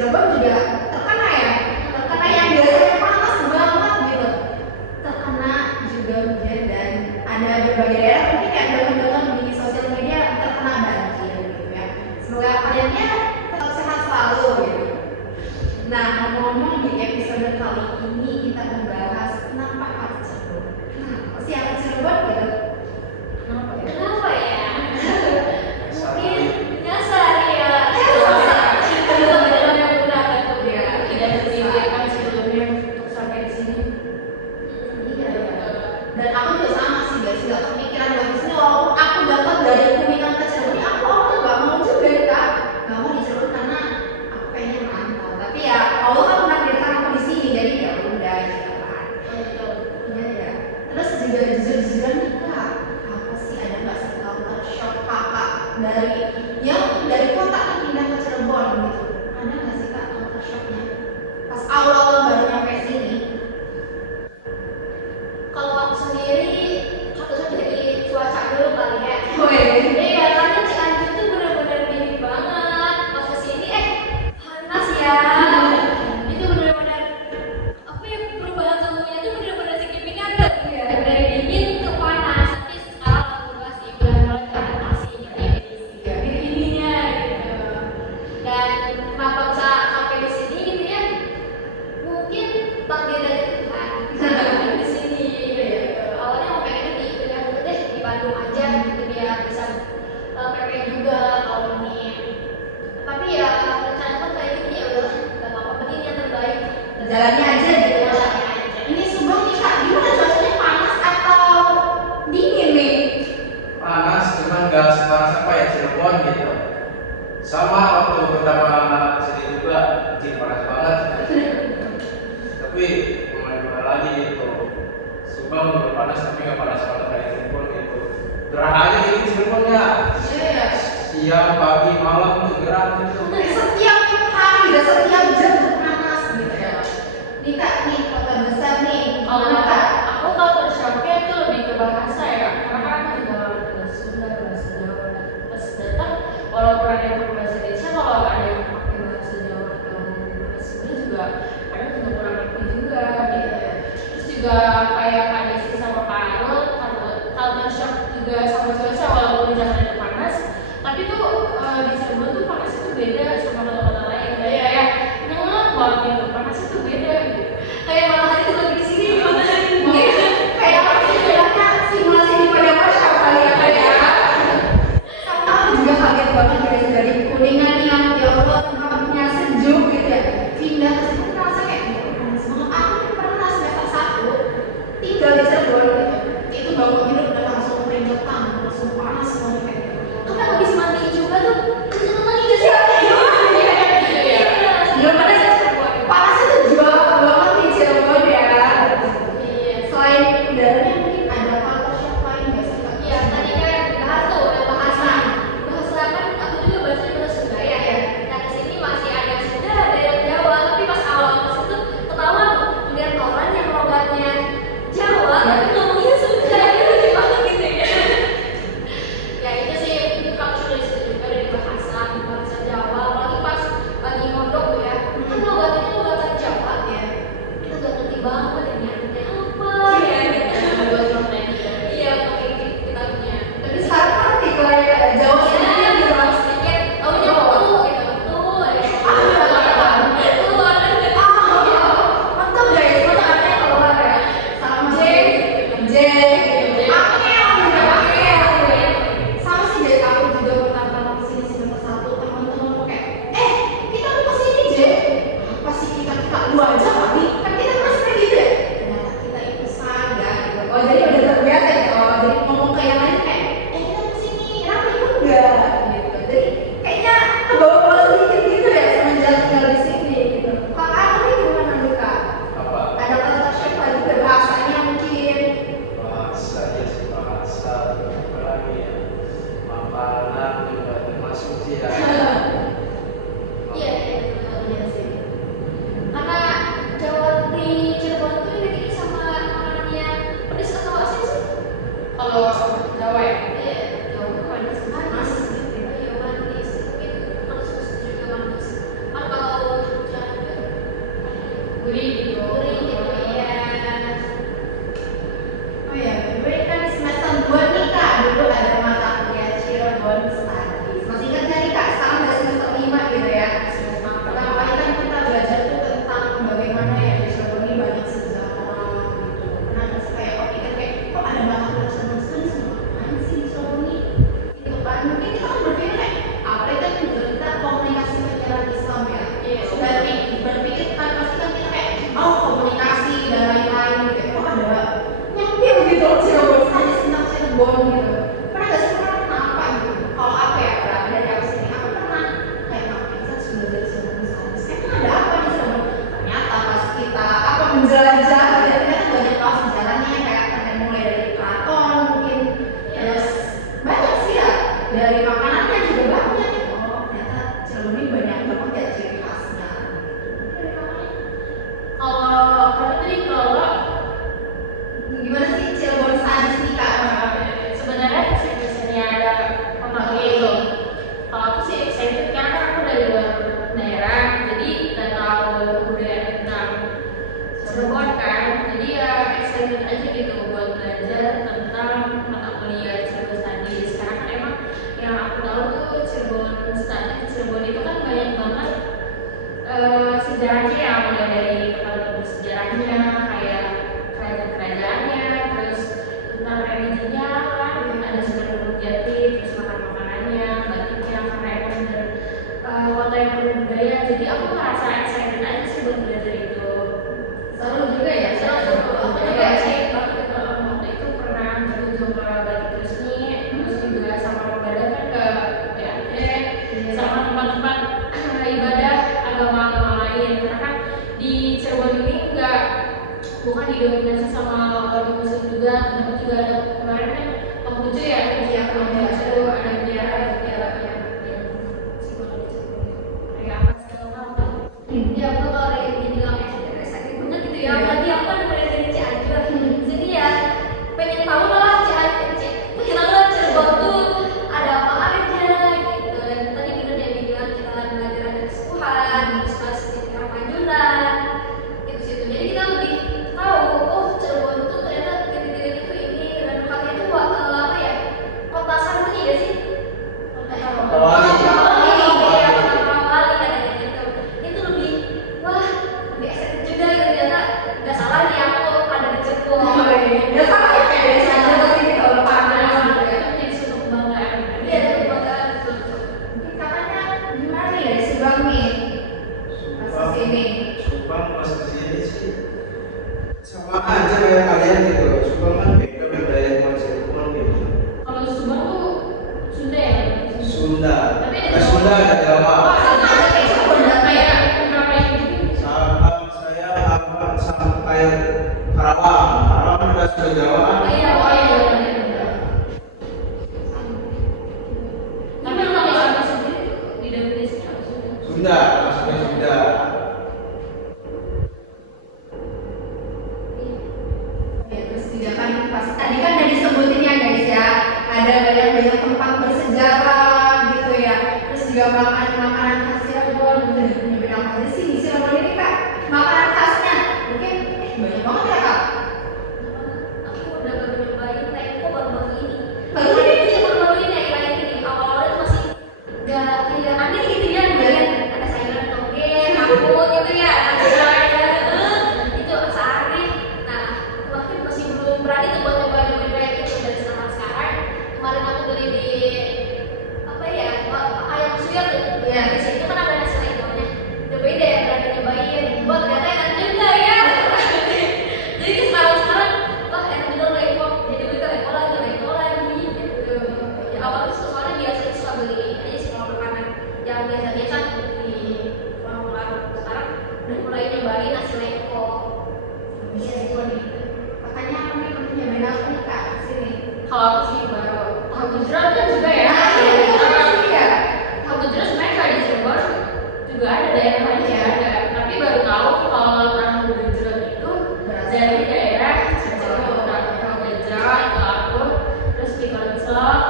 Cirebon juga terkena ya, terkena yang biasanya panas banget gitu, terkena juga hujan dan ada berbagai daerah mungkin kayak dalam di sosial media terkena banjir gitu ya. Semoga kaliannya tetap sehat selalu gitu. Nah, ngomong-ngomong di episode kali ini kita membahas kenapa harus Cirebon. Kenapa sih harus Cirebon gitu? Kenapa ya? Mungkin nyasar ya. Benar-benar yang udah kan ya. Tidak terpikirkan sebelumnya untuk sampai di sini. Iya. Dan aku juga sama sih guys, nggak kepikiran dari sini. Walaupun aku dapat dari Kuningan ke Cirebon, aku awalnya nggak mau juga kak, nggak mau di Cirebon karena aku pengen rantau. Tapi ya Allah kan menakdirkan aku di sini, jadi ya udah gitu kan. Iya ya. Terus juga jujur-jujuran nih kak, apa sih ada nggak sih culture shock kakak dari kota nih pindah ke Cirebon gitu? Ada nggak sih kak culture shocknya? Pas awal baru nyampe sini. Kalau aku sendiri harus dari cuaca dulu kali ya. Wih. Iya, karena Cianjur tuh benar-benar dingin banget. Pas kesini panas ya. Itu benar-benar apa ya, perubahan suhunya tuh benar-benar signifikan kan? Ya. Dari dingin ke panas. Tapi sekarang alhamdulillah sih udah mulai beradaptasi gitu ya. Dinginnya gitu. Dan kenapa bisa sampai di sini gitu ya? Mungkin takdir dari Tuhan di sini. Awalnya mau pengen pindah dulu deh di Bandung aja gitu biar bisa PP juga tahun ini. Tapi ya rencana kan kayak gini ya udah nggak apa-apa, penting yang terbaik. Jalannya aja gitu ya. Jalannya aja. Ini Subang nih kak, gimana cuacanya, panas atau dingin nih? Panas, cuman gak sepanas apa ya Cirebon gitu. Sama waktu pertama kesini juga, panas banget. Tapi gimana lagi gitu. Subang udah panas tapi gak panas banget kayak Cirebon gitu. Gerah aja gitu Cirebon ya. Iya. Siang, pagi, malam tuh gerah gitu. Setiap hari dan setiap jam panas gitu ya. Nih kak, dari Cirebon sadis. Emang ada apa di Cirebon? Ternyata pas kita menjelajah, ternyata banyak banget jalannya, kayak mulai dari keraton mungkin, terus banyak sih ya, dari makanannya juga banyak. Oh ternyata Cirebon ini banyak banget ya ciri khasnya. Kalau tadi kalau Gimana sih Cirebon sadis nih Kak? sebenarnya definisinya ada otaknya itu. Kalau aku sih excited karena kan aku dari luar daerah, jadi nggak tahu budaya tentang Cirebon kan. Jadi ya excited aja gitu buat belajar tentang mata kuliah Cirebon sadis. Karena kan emang yang aku tahu tuh Cirebon sadis, Cirebon itu kan banyak banget sejarahnya ya, mulai dari sejarahnya kayak kerajaan-kerajaannya, terus tentang religinya kan, ada Sunan Jati, terus makan-makanannya, batiknya, karena emang bener kota yang penuh budaya. Jadi aku ngerasa excited aja sih buat belajar itu. Seru juga ya? Aku juga excited banget gitu. Waktu itu pernah berkunjung ke Batik Resmi, terus juga sama ibadah kan ke BAT, sama tempat-tempat ibadah agama-agama lain. Karena kan di Cirebon ini bukan didominasi sama warga muslim juga, tapi juga ada kemarin kan Pakuju ya, Pakuju ada biara-biaranya kayak apa segala macam. Ya aku kalau yang dibilang sakit banget gitu ya, apalagi aku kan mulai dari Cianjur, jadi ya pengen tahu lah kenapa Cirebon tuh ada apa aja gitu. Dan tadi bener dia bilang kita belajar ada kesukuhan, terus sejarah Panjunan itu situ, jadi kita lebih tahu oh Cirebon itu ternyata titik-titik itu ini, dan tempatnya itu apa ya, kota santri ya sih, kota wali katanya gitu. Itu lebih wah lebih excited juga gitu, ternyata nggak salah nih aku ada di Cirebon. Ya sama ya kayak dari sana ke sini kalau panas gitu ya. Itu jadi suatu kebanggaan. Iya, itu kebanggaan betul. Katanya gimana nih dari Subang nih? Pas kesini. Subang pas kesini sih sama aja kayak kalian gitu. Subang kan beda budaya sama Cirebon gitu. Kalau Subang tuh Sunda ya? Sunda. Tapi Sunda ada Jawa. Sama aja kayak Cirebon kayak kenapa itu? Sahabat saya apa sama kayak Karawang. Karawang ada Sunda Jawa. Iya. Tapi kalau Sunda sendiri di definisinya apa Sunda? Sunda, maksudnya Sunda. Ya, terus juga kan pas tadi kan udah disebutin ya guys ya, ada banyak tempat bersejarah gitu ya, terus juga makanan khas Cirebon. Udah punya banyak aja sih di Cirebon ini Kak, makanan khasnya mungkin banyak banget ya Kak. Aku udah baru nyobain teko baru-baru ini. Baru ini? Iya, baru-baru ini akhir-akhir ini. Awal-awalnya tuh masih nggak kayak aneh gitu ya, ngeliat ada sayuran toge, takut gitu ya, ada itu sehari. Nah, waktu masih belum berani tuh buat nyobain kayak gitu. Dan sekarang kemarin aku beli di apa ya, ayam suya tuh. Iya. Di situ kan ada nasi lekonya. Cobain deh, berani nyobain. Buat ternyata enak juga ya. Jadi sekarang wah enak juga leko. Jadi kita leko lagi gitu. Ya awalnya soalnya biasa suka beli aja semua makanan yang biasa-biasa di warung-warung. Sekarang udah mulai nyobain nasi leko. Iya sih nih. Makanya kami perlu nyobain apa nih Kak sini. Kalau aku sih baru tahu gejrot kan juga ya. Iya. Tahu gejrot sebenarnya kalau di Cirebon juga ada, daerah lain juga ada. Tapi baru tahu kalau tahu gejrot itu dari daerah Cirebon. Tahu gejrot, tahu terus mie konsop,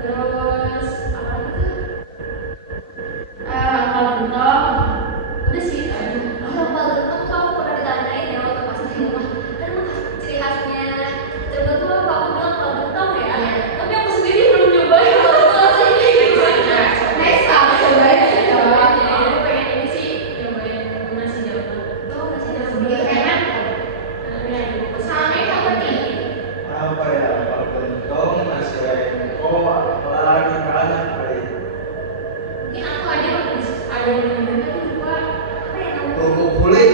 terus apa itu? Kalau gentong, udah sih itu aja. Kalau gentong kamu pernah ditanyain ya waktu pas di rumah, kan ciri khasnya Cirebon tuh apa? Aku bilang kalau gentong ya. Tapi aku sendiri belum nyobain kalau gentong sih gimana. Next time cobain sih coba. Aku pengen ini sih nyobain nasi jambon. Oh nasi jambon Iya, enak. Sama apa nih? Apa ya? Pak Gentong, nasi leko, apalagi banyak kali. Mungkin aku ada yang lupa apa ya namanya? Kerupuk kulit.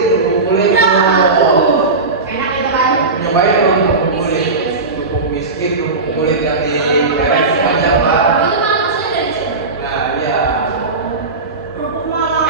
Enak itu kan. Nyobain kerupuk kulit, kerupuk miskin, kerupuk kulit yang di daerah panjang lah. Itu malah maksudnya dari Cirebon. Nah iya. Kerupuk malah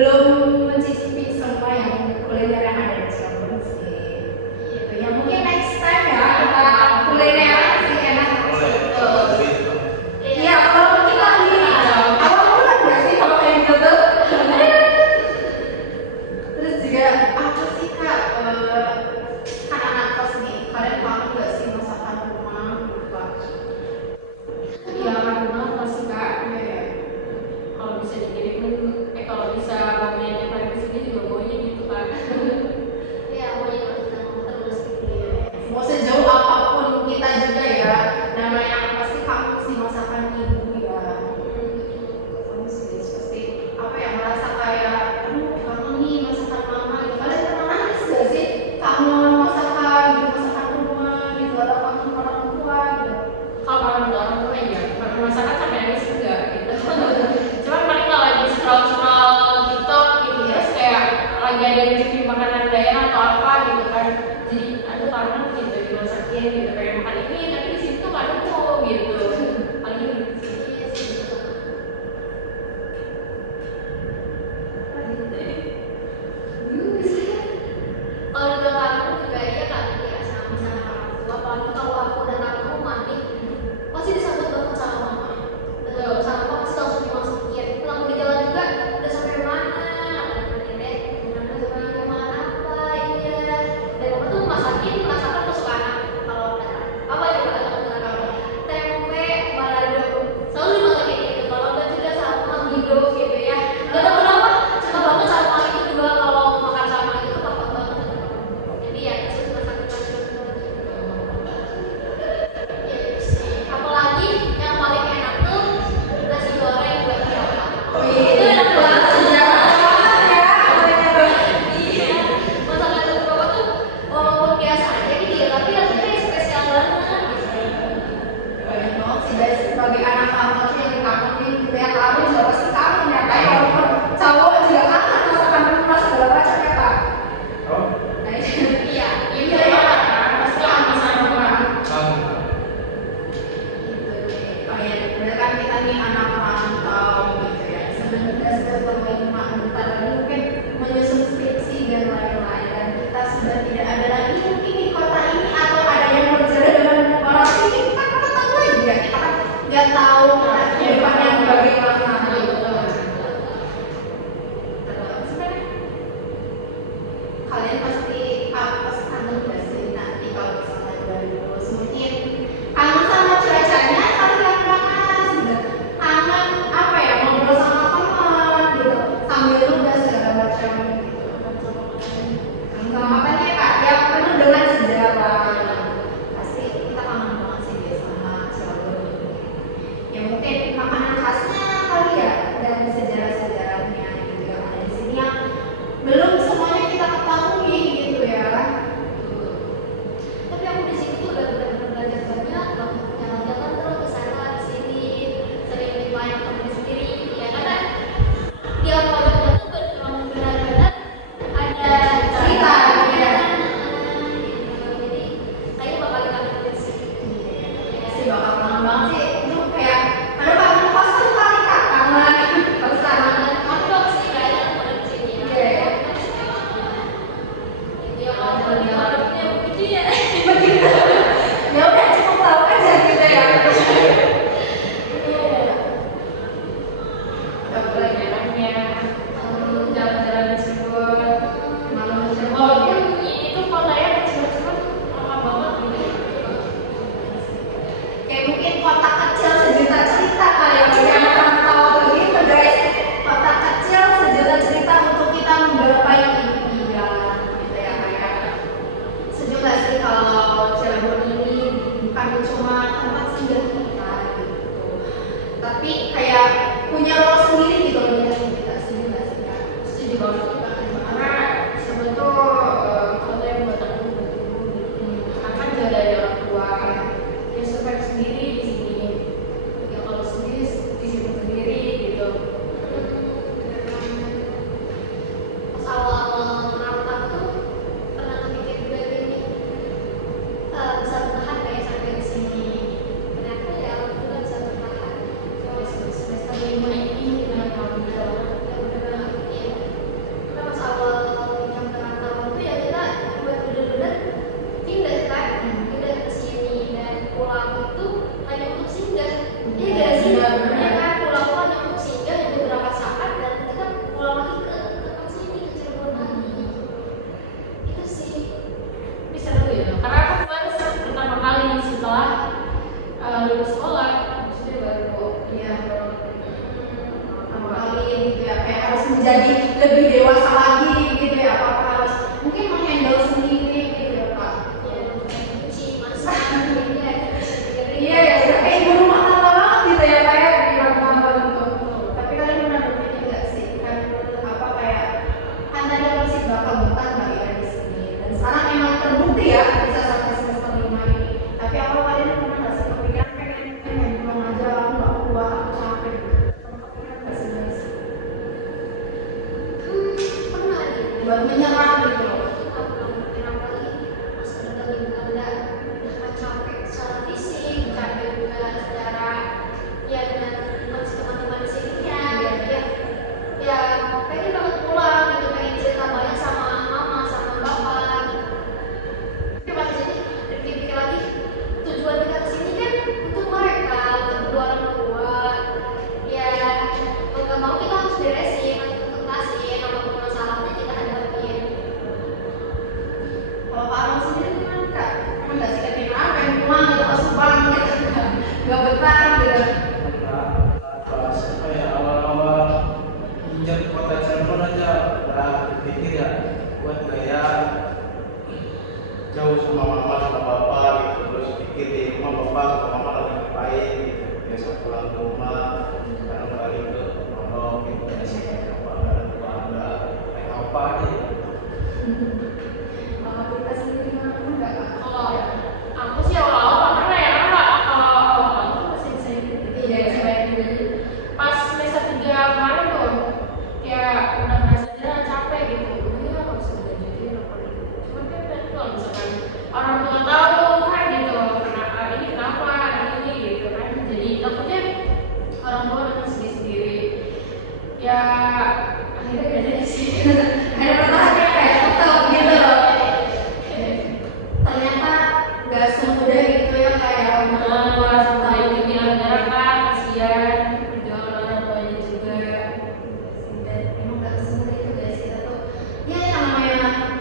belum mencicipi semua yang kuliner yang ada di Cirebon sih. Gitu. Ya mungkin next time ya kita kulineran sih enak gitu. Iya, kalau kita ini awal bulan nggak sih kalau kayak gitu tuh? Terus juga apa sih kak? Kan anak kos nih, kalian paham nggak sih masakan rumah? Lupa. Ya rumah masih kak. Kalau bisa dikirimin, kalau bisa bangunnya gitu ya, kayak harus menjadi lebih dewasa lagi gitu ya, apa harus mungkin menghandle sendiri gitu ya Kak. Iya ya, kayak ibu rumah tangga banget gitu ya kayak di rumah tangga gitu. Tapi kalian pernah berpikir nggak sih kan apa kayak kan tadi aku sih bakal betah nggak ya di sini, dan sekarang emang terbukti ya bisa sampai semester 5 ini. Tapi apa kalian pernah nggak sih kepikiran pengen pulang aja, aku nggak kuat, aku capek gitu. Pernah kepikiran nggak sih guys? Pernah gitu. Buat menyerah gitu loh. Aku nggak mungkin apa lagi. Pas udah lagi Belanda, udah capek secara fisik, capek juga secara ya dengan kondisi teman-teman di sini ya, ya pengen banget pulang gitu, pengen cerita banyak sama mama, sama bapak. Tapi pas di sini dipikir lagi, tujuan kita kesini kan untuk mereka, untuk kedua orang tua. Ya mau gak mau kita harus beresin, untuk tuntasin apapun masalahnya kita hadapin. Kalau Kak Arul sendiri gimana Kak? Emang nggak sih kepikiran apa yang pulang gitu, pas pulang gitu, nggak betah gitu. Pas apa ya awal-awal pinjam kota Cirebon aja udah pikir ya buat gaya jauh sama mama sama bapak gitu, terus pikir di rumah bapak sama mama lagi ngapain gitu, biasa pulang ke rumah kadang balik ke pondok gitu, biasa apa ada kayak apa gitu. Kalau kita sendiri gimana nggak Kak? Kalau aku sih awal-awal pernah ya, karena kalau awal-awal tuh masih bisa gitu. Iya, Iya, gitu. Pas semester 3 kemarin tuh, ya udah ngerasa jalan capek gitu. Iya, kalau bisa jadi apa gitu. Cuman kan kalau misalkan orang tua tahu kan gitu, ini kenapa, ini gitu kan. Jadi takutnya orang tua akan sendiri-sendiri. Ya akhirnya gak ada sih. Ada pertanyaan kayak tetap gitu loh. Ternyata nggak semudah itu ya kayak orang tua Sampai pikiran darah kan, kasihan perjuangan orang tuanya juga. dan emang nggak semudah itu guys, kita tuh ya yang namanya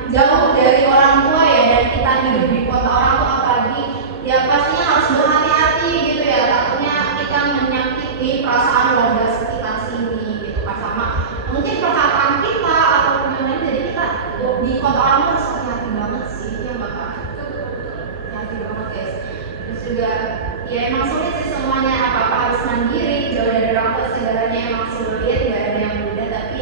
jauh dari orang tua ya, dan kita hidup di kota orang tua apalagi ya pastinya harus berhati-hati gitu ya, takutnya kita menyakiti perasaan warga sekitar sini gitu kan, sama mungkin perkataan kita atau yang lain, jadi kita di kota orang tua harus hati-hati banget sih ya bakal hati banget guys. Terus juga ya emang sulit sih semuanya, apa-apa harus mandiri, jauh dari orang tua segalanya emang sulit, gak ada yang mudah, tapi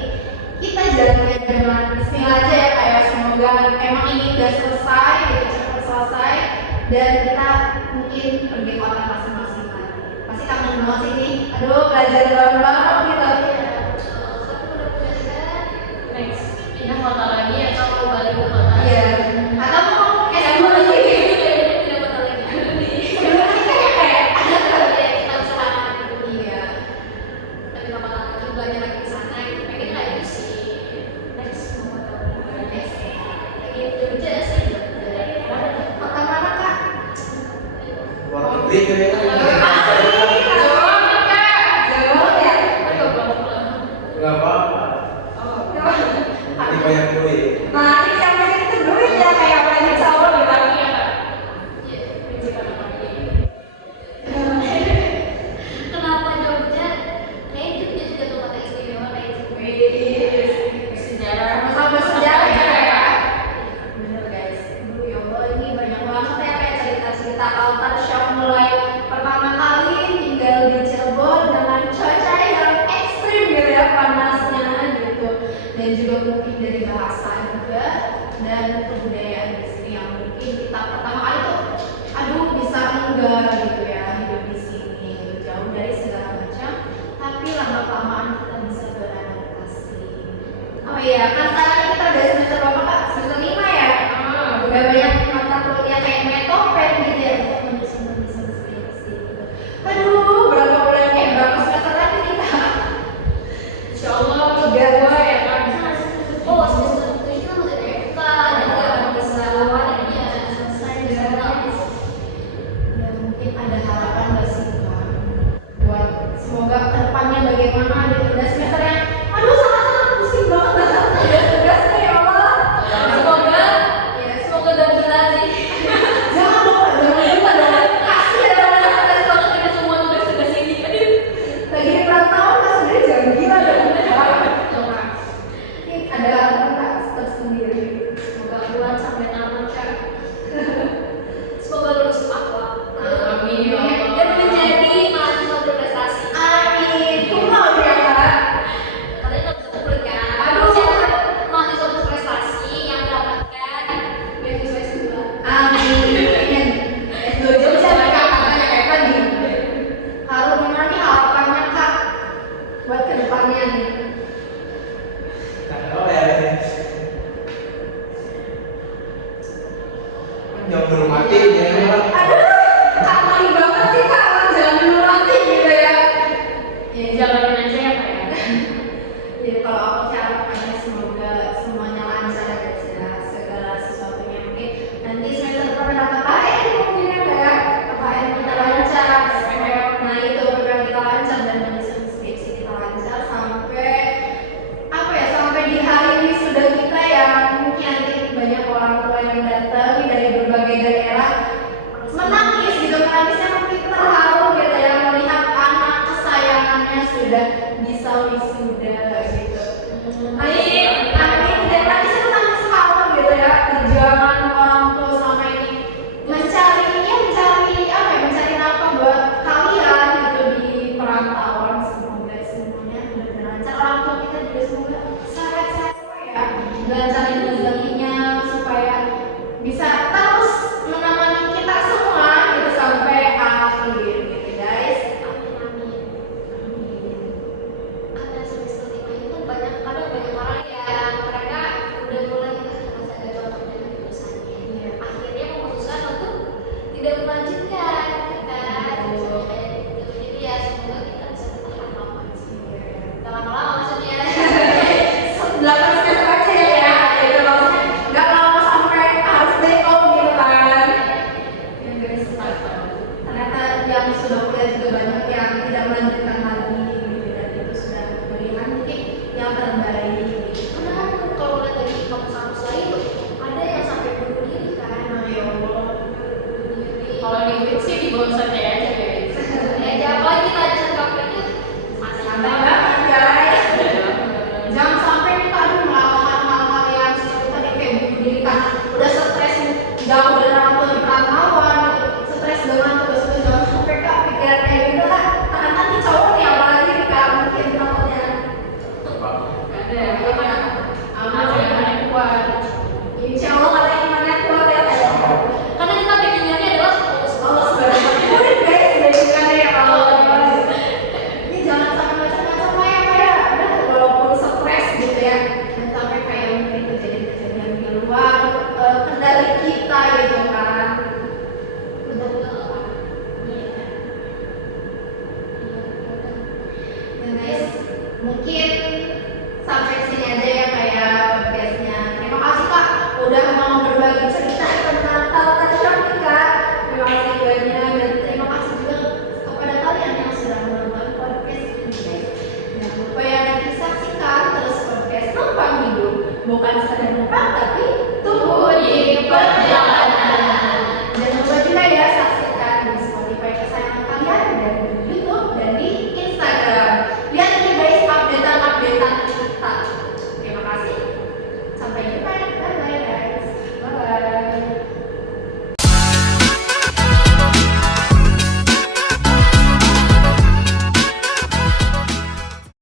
kita jalannya dengan bismillah aja ya, kayak semoga emang ini udah selesai gitu, cepat selesai, dan kita mungkin pergi ke kota masing-masing lagi. Pasti kangen banget sih nih, aduh belajar baru-baru gitu. Next, pindah kota lagi atau mau balik ke kota? Iya, atau mau S2 di sini. Pindah kota lagi. Sebenarnya kayak Kita usahakan gitu. iya. Tapi kalau kota lagi belajar lagi di sana, pengen lah itu sih. Next, mau kota lagi. Next, lagi Jogja sih. Kota mana Kak? Luar negeri kayaknya. Jauh banget Kak. Jauh ya. Ayo pulang-pulang. Nggak apa-apa, Oh. nanti banyak duit. Nah, ini yang penting itu duit ya, kayak banyak sahur gitu. Lagi ya Kak? Iya, prinsip lagi. Kenapa Jogja? Kayaknya Jogja juga tempat yang istimewa kayak gitu. Sejarah. Sama sejarah ya. Bener guys. Aduh ya Allah, ini banyak banget ya kayak cerita-cerita culture shock, mulai pertama kali tinggal di Cirebon dengan cuaca yang ekstrim gitu ya, panasnya gitu, dan juga mungkin dari bahasa juga dan kebudayaan di sini yang mungkin kita pertama kali tuh aduh bisa enggak gitu ya hidup di sini gitu, jauh dari segala macam, tapi lama kelamaan kita bisa beradaptasi. Oh iya, kan sekarang kita udah semester berapa Kak? Semester 5 ya? Udah banyak mata kuliah kayak metopet gitu ya. Bisa gitu. Aduh, berapa bulan kayak berapa semester lagi kita? Insya Allah 3 ya Kak. Oh, semester 7 kita masih TK dan nggak bisa lagi ya selesai di sana. Dan mungkin ada harapan gak sih Kak? Buat semoga kedepannya bagaimana gitu. Dan semesternya, aduh sangat-sangat pusing banget tugas-tugasnya ya Allah. Semoga Ya, semoga dan kita masih muda gitu. Amin, amin. Dan tadi saya nangis kamu gitu ya, perjuangan orang tua selama ini mencari nafkah buat kalian gitu di perantauan. Semoga semuanya benar-benar lancar. Orang tua kita juga semoga sehat-sehat semua ya, lancarin rezekinya supaya bisa terus menemani kita semua gitu sampai akhir gitu guys. Karena semester 5 itu banyak orang yang mereka udah mulai masih agak cocok dengan jurusannya. Iya. Akhirnya memutuskan untuk tidak melanjutkan, kan? Misalnya kayak gitu. Jadi ya semoga kita bisa bertahan lama sih. Lama-lama